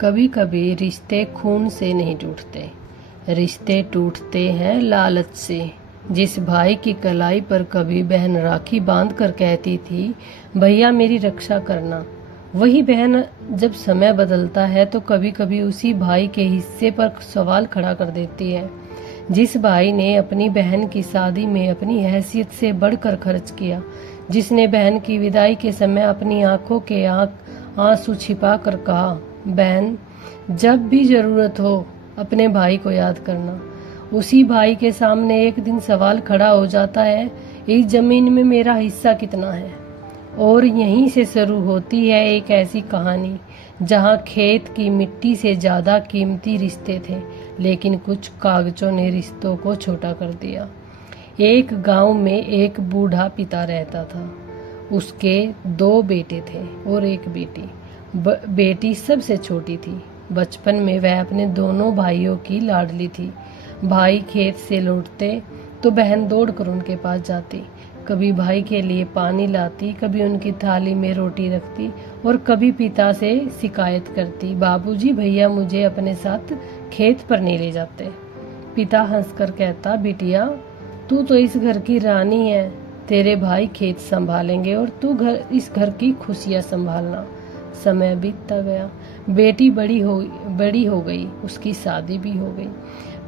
कभी कभी रिश्ते खून से नहीं टूटते, रिश्ते टूटते हैं लालच से। जिस भाई की कलाई पर कभी बहन राखी बांध कर कहती थी, भैया मेरी रक्षा करना, वही बहन जब समय बदलता है तो कभी कभी उसी भाई के हिस्से पर सवाल खड़ा कर देती है। जिस भाई ने अपनी बहन की शादी में अपनी हैसियत से बढ़कर खर्च किया, जिसने बहन की विदाई के समय अपनी आंखों के आंसू छिपा कर कहा, बहन जब भी जरूरत हो अपने भाई को याद करना, उसी भाई के सामने एक दिन सवाल खड़ा हो जाता है, इस जमीन में मेरा हिस्सा कितना है। और यहीं से शुरू होती है एक ऐसी कहानी जहां खेत की मिट्टी से ज्यादा कीमती रिश्ते थे, लेकिन कुछ कागजों ने रिश्तों को छोटा कर दिया। एक गांव में एक बूढ़ा पिता रहता था। उसके 2 बेटे थे और एक बेटी। बेटी सबसे छोटी थी। बचपन में वह अपने दोनों भाइयों की लाडली थी। भाई खेत से लौटते तो बहन दौड़कर उनके पास जाती, कभी भाई के लिए पानी लाती, कभी उनकी थाली में रोटी रखती और कभी पिता से शिकायत करती, बाबूजी भैया मुझे अपने साथ खेत पर नहीं ले जाते। पिता हंसकर कहता, बिटिया तू तो इस घर की रानी है, तेरे भाई खेत संभालेंगे और तू इस घर की खुशियां संभालना। समय बीतता गया, बेटी बड़ी हो गई, उसकी शादी भी हो गई।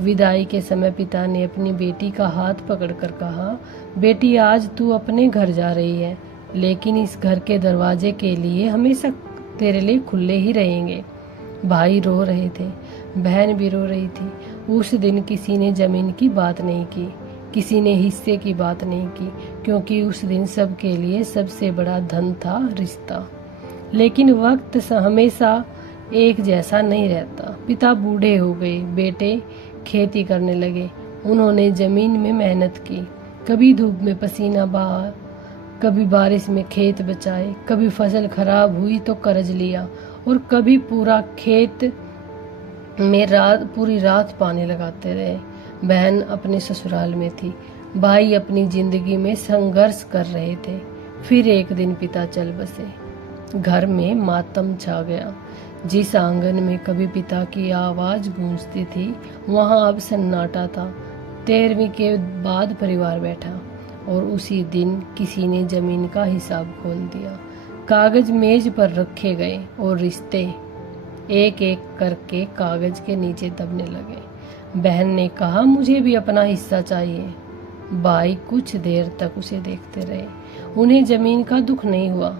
विदाई के समय पिता ने अपनी बेटी का हाथ पकड़कर कहा, बेटी आज तू अपने घर जा रही है, लेकिन इस घर के दरवाजे के लिए हमेशा तेरे लिए खुले ही रहेंगे। भाई रो रहे थे, बहन भी रो रही थी। उस दिन किसी ने जमीन की बात नहीं की, किसी ने हिस्से की बात नहीं की, क्योंकि उस दिन सबके लिए सबसे बड़ा धन था रिश्ता। लेकिन वक्त हमेशा एक जैसा नहीं रहता। पिता बूढ़े हो गए, बेटे खेती करने लगे। उन्होंने जमीन में मेहनत की, कभी धूप में पसीना बहा, कभी बारिश में खेत बचाए, कभी फसल खराब हुई तो कर्ज लिया और कभी पूरा खेत में पूरी रात पानी लगाते रहे। बहन अपने ससुराल में थी, भाई अपनी जिंदगी में संघर्ष कर रहे थे। फिर एक दिन पिता चल बसे। घर में मातम छा गया। जिस आंगन में कभी पिता की आवाज गूंजती थी, वहां अब सन्नाटा था। 13वीं के बाद परिवार बैठा और उसी दिन किसी ने जमीन का हिसाब खोल दिया। कागज मेज पर रखे गए और रिश्ते एक एक करके कागज के नीचे दबने लगे। बहन ने कहा, मुझे भी अपना हिस्सा चाहिए। भाई कुछ देर तक उसे देखते रहे। उन्हें जमीन का दुख नहीं हुआ,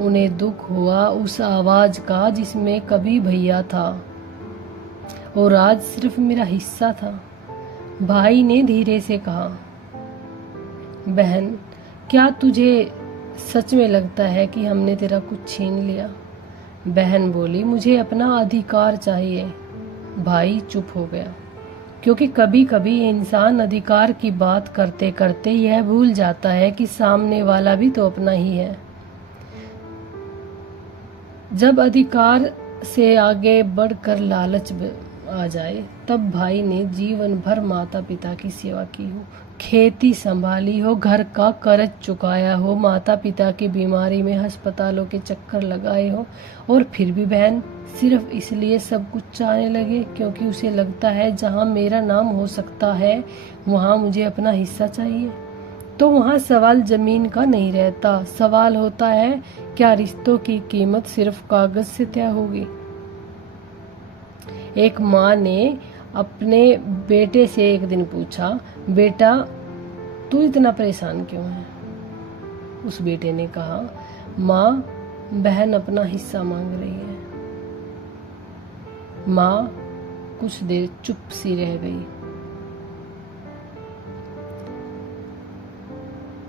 उन्हें दुख हुआ उस आवाज का जिसमें कभी भैया था और आज सिर्फ मेरा हिस्सा था। भाई ने धीरे से कहा, बहन क्या तुझे सच में लगता है कि हमने तेरा कुछ छीन लिया? बहन बोली, मुझे अपना अधिकार चाहिए। भाई चुप हो गया, क्योंकि कभी कभी इंसान अधिकार की बात करते करते यह भूल जाता है कि सामने वाला भी तो अपना ही है। जब अधिकार से आगे बढ़कर लालच आ जाए, तब भाई ने जीवन भर माता पिता की सेवा की हो, खेती संभाली हो, घर का कर्ज चुकाया हो, माता पिता की बीमारी में अस्पतालों के चक्कर लगाए हो, और फिर भी बहन सिर्फ इसलिए सब कुछ चाहने लगे क्योंकि उसे लगता है जहां मेरा नाम हो सकता है वहां मुझे अपना हिस्सा चाहिए। तो वहां सवाल जमीन का नहीं रहता, सवाल होता है क्या रिश्तों की कीमत सिर्फ कागज से तय होगी? एक माँ ने अपने बेटे से एक दिन पूछा, बेटा तू इतना परेशान क्यों है? उस बेटे ने कहा, माँ बहन अपना हिस्सा मांग रही है। माँ कुछ देर चुप सी रह गई,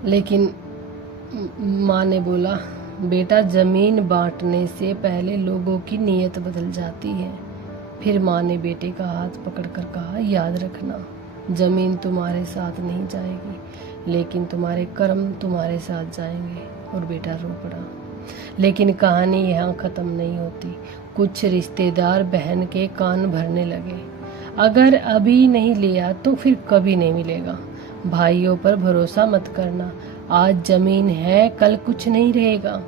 लेकिन माँ ने बोला, बेटा जमीन बांटने से पहले लोगों की नीयत बदल जाती है। फिर माँ ने बेटे का हाथ पकड़कर कहा, याद रखना जमीन तुम्हारे साथ नहीं जाएगी, लेकिन तुम्हारे कर्म तुम्हारे साथ जाएंगे। और बेटा रो पड़ा। लेकिन कहानी यहाँ खत्म नहीं होती। कुछ रिश्तेदार बहन के कान भरने लगे, अगर अभी नहीं लिया तो फिर कभी नहीं मिलेगा। भाइयों पर भरोसा मत करना, आज जमीन है कल कुछ नहीं रहेगा।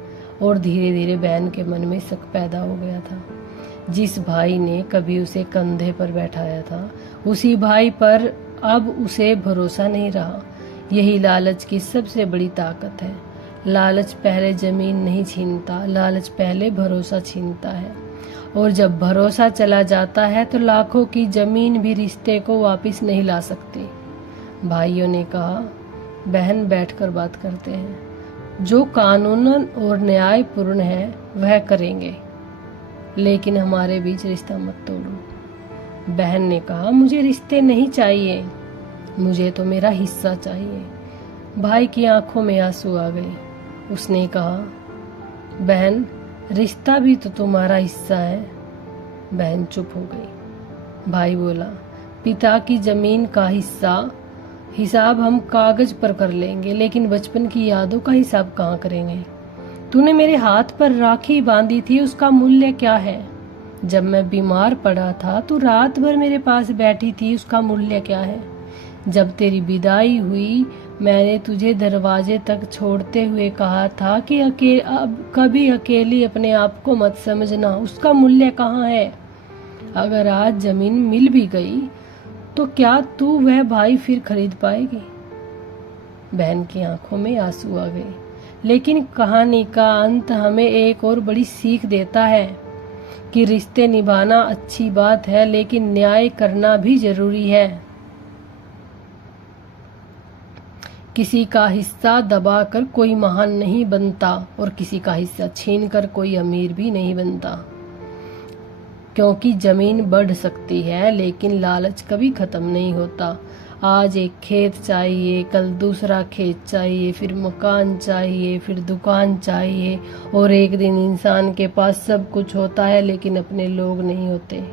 और धीरे धीरे बहन के मन में शक पैदा हो गया था। जिस भाई ने कभी उसे कंधे पर बैठाया था, उसी भाई पर अब उसे भरोसा नहीं रहा। यही लालच की सबसे बड़ी ताकत है। लालच पहले जमीन नहीं छीनता, लालच पहले भरोसा छीनता है। और जब भरोसा चला जाता है तो लाखों की जमीन भी रिश्ते को वापस नहीं ला सकती। भाइयों ने कहा, बहन बैठकर बात करते हैं। जो कानूनन और न्यायपूर्ण है वह करेंगे, लेकिन हमारे बीच रिश्ता मत तोड़ो। बहन ने कहा, मुझे रिश्ते नहीं चाहिए, मुझे तो मेरा हिस्सा चाहिए। भाई की आंखों में आंसू आ गए। उसने कहा, बहन रिश्ता भी तो तुम्हारा हिस्सा है। बहन चुप हो गई। भाई बोला, पिता की जमीन का हिसाब हम कागज पर कर लेंगे, लेकिन बचपन की यादों का हिसाब कहाँ करेंगे। तूने मेरे हाथ पर राखी बांधी थी, उसका मूल्य क्या है। जब मैं बीमार पड़ा था तो रात भर मेरे पास बैठी थी, उसका मूल्य क्या है। जब तेरी विदाई हुई मैंने तुझे दरवाजे तक छोड़ते हुए कहा था कि अब कभी अकेली अपने आप को मत समझना, उसका मूल्य कहाँ है। अगर आज जमीन मिल भी गई तो क्या तू वह भाई फिर खरीद पाएगी। बहन की आंखों में आंसू आ गए। लेकिन कहानी का अंत हमें एक और बड़ी सीख देता है कि रिश्ते निभाना अच्छी बात है, लेकिन न्याय करना भी जरूरी है। किसी का हिस्सा दबाकर कोई महान नहीं बनता और किसी का हिस्सा छीनकर कोई अमीर भी नहीं बनता। क्योंकि जमीन बढ़ सकती है, लेकिन लालच कभी खत्म नहीं होता। आज एक खेत चाहिए, कल दूसरा खेत चाहिए, फिर मकान चाहिए, फिर दुकान चाहिए, और एक दिन इंसान के पास सब कुछ होता है लेकिन अपने लोग नहीं होते।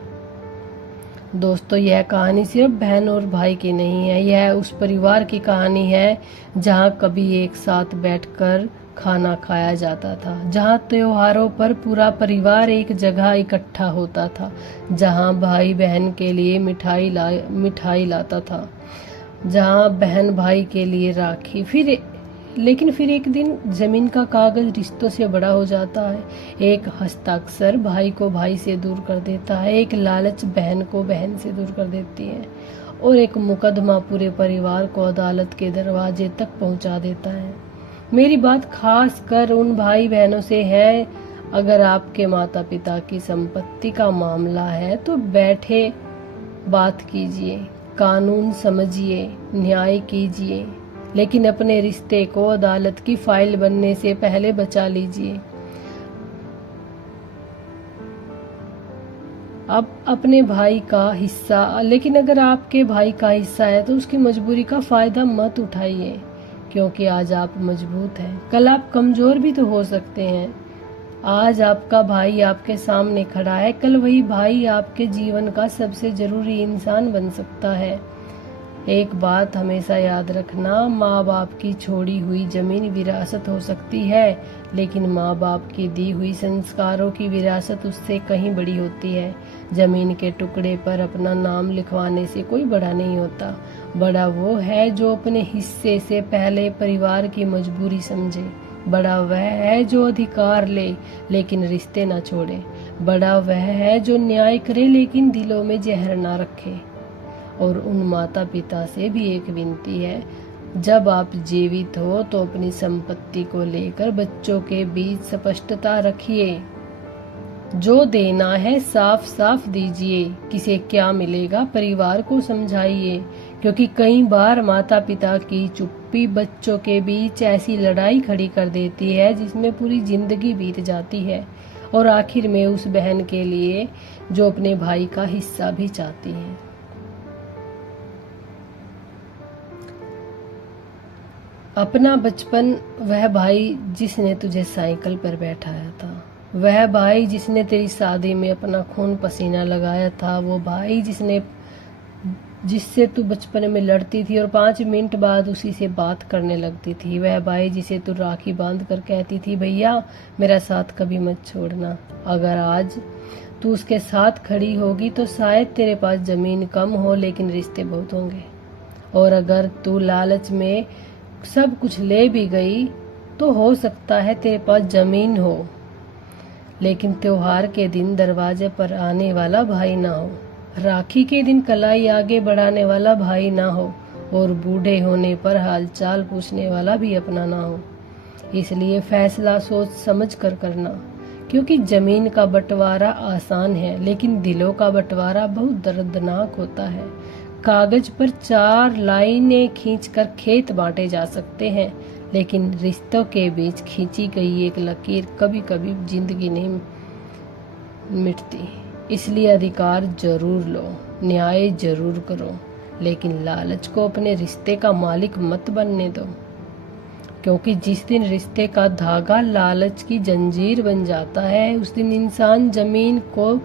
दोस्तों, यह कहानी सिर्फ बहन और भाई की नहीं है, यह उस परिवार की कहानी है जहां कभी एक साथ बैठकर खाना खाया जाता था, जहां त्योहारों पर पूरा परिवार एक जगह इकट्ठा होता था, जहां भाई बहन के लिए मिठाई लाता था, जहां बहन भाई के लिए राखी। लेकिन फिर एक दिन जमीन का कागज रिश्तों से बड़ा हो जाता है। एक हस्ताक्षर भाई को भाई से दूर कर देता है, एक लालच बहन को बहन से दूर कर देती है, और एक मुकदमा पूरे परिवार को अदालत के दरवाजे तक पहुंचा देता है। मेरी बात खास कर उन भाई बहनों से है, अगर आपके माता पिता की संपत्ति का मामला है तो बैठे बात कीजिए, कानून समझिए, न्याय कीजिए, लेकिन अपने रिश्ते को अदालत की फाइल बनने से पहले बचा लीजिए। अब अपने भाई का हिस्सा, लेकिन अगर आपके भाई का हिस्सा है तो उसकी मजबूरी का फायदा मत उठाइए, क्योंकि आज आप मजबूत हैं, कल आप कमजोर भी तो हो सकते हैं। आज आपका भाई आपके सामने खड़ा है, कल वही भाई आपके जीवन का सबसे जरूरी इंसान बन सकता है। एक बात हमेशा याद रखना, माँ बाप की छोड़ी हुई जमीन विरासत हो सकती है, लेकिन माँ बाप की दी हुई संस्कारों की विरासत उससे कहीं बड़ी होती है। जमीन के टुकड़े पर अपना नाम लिखवाने से कोई बड़ा नहीं होता। बड़ा वो है जो अपने हिस्से से पहले परिवार की मजबूरी समझे। बड़ा वह है जो अधिकार ले लेकिन रिश्ते ना छोड़े। बड़ा वह है जो न्याय करे लेकिन दिलों में जहर ना रखे। और उन माता पिता से भी एक विनती है, जब आप जीवित हो तो अपनी संपत्ति को लेकर बच्चों के बीच स्पष्टता रखिए। जो देना है साफ साफ दीजिए, किसे क्या मिलेगा परिवार को समझाइए, क्योंकि कई बार माता पिता की चुप्पी बच्चों के बीच ऐसी लड़ाई खड़ी कर देती है जिसमें पूरी जिंदगी बीत जाती है, और आखिर में उस बहन के लिए जो अपने भाई का हिस्सा भी चाहती है। अपना बचपन, वह भाई जिसने तुझे साइकिल पर बैठाया था, वह भाई जिसने तेरी शादी में अपना खून पसीना लगाया था, वो भाई जिससे तू बचपन में लड़ती थी और 5 मिनट बाद उसी से बात करने लगती थी, वह भाई जिसे तू राखी बांध कर कहती थी, भैया मेरा साथ कभी मत छोड़ना। अगर आज तू उसके साथ खड़ी होगी तो शायद तेरे पास जमीन कम हो लेकिन रिश्ते बहुत होंगे। और अगर तू लालच में सब कुछ ले भी गई तो हो सकता है तेरे पास जमीन हो, लेकिन त्योहार के दिन दरवाजे पर आने वाला भाई ना हो, राखी के दिन कलाई आगे बढ़ाने वाला भाई ना हो, और बूढ़े होने पर हालचाल पूछने वाला भी अपना ना हो। इसलिए फैसला सोच समझ कर करना, क्योंकि जमीन का बंटवारा आसान है, लेकिन दिलों का बंटवारा बहुत दर्दनाक होता है। कागज पर 4 लाइनें खींचकर खेत बांटे जा सकते हैं, लेकिन रिश्तों के बीच खींची गई एक लकीर कभी कभी जिंदगी नहीं मिटती। इसलिए अधिकार जरूर लो, न्याय जरूर करो, लेकिन लालच को अपने रिश्ते का मालिक मत बनने दो, क्योंकि जिस दिन रिश्ते का धागा लालच की जंजीर बन जाता है, उस दिन इंसान जमीन को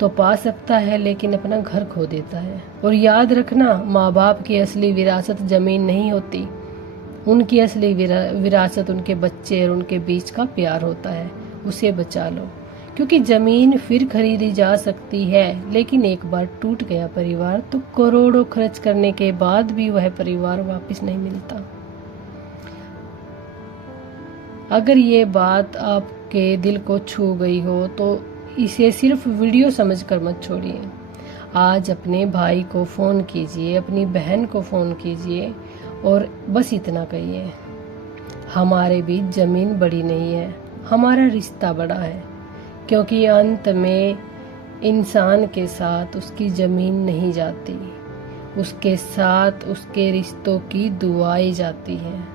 तो पा सकता है, लेकिन अपना घर खो देता है। और याद रखना, माँ बाप की असली विरासत जमीन नहीं होती, उनकी असली विरासत उनके बच्चे और उनके बीच का प्यार होता है। उसे बचा लो, क्योंकि जमीन फिर खरीदी जा सकती है, लेकिन एक बार टूट गया परिवार तो करोड़ों खर्च करने के बाद भी वह परिवार वापस नहीं मिलता। अगर ये बात आपके दिल को छू गई हो तो इसे सिर्फ वीडियो समझकर मत छोड़िए। आज अपने भाई को फ़ोन कीजिए, अपनी बहन को फ़ोन कीजिए और बस इतना कहिए, हमारे बीच ज़मीन बड़ी नहीं है, हमारा रिश्ता बड़ा है। क्योंकि अंत में इंसान के साथ उसकी ज़मीन नहीं जाती, उसके साथ उसके रिश्तों की दुआएं जाती हैं।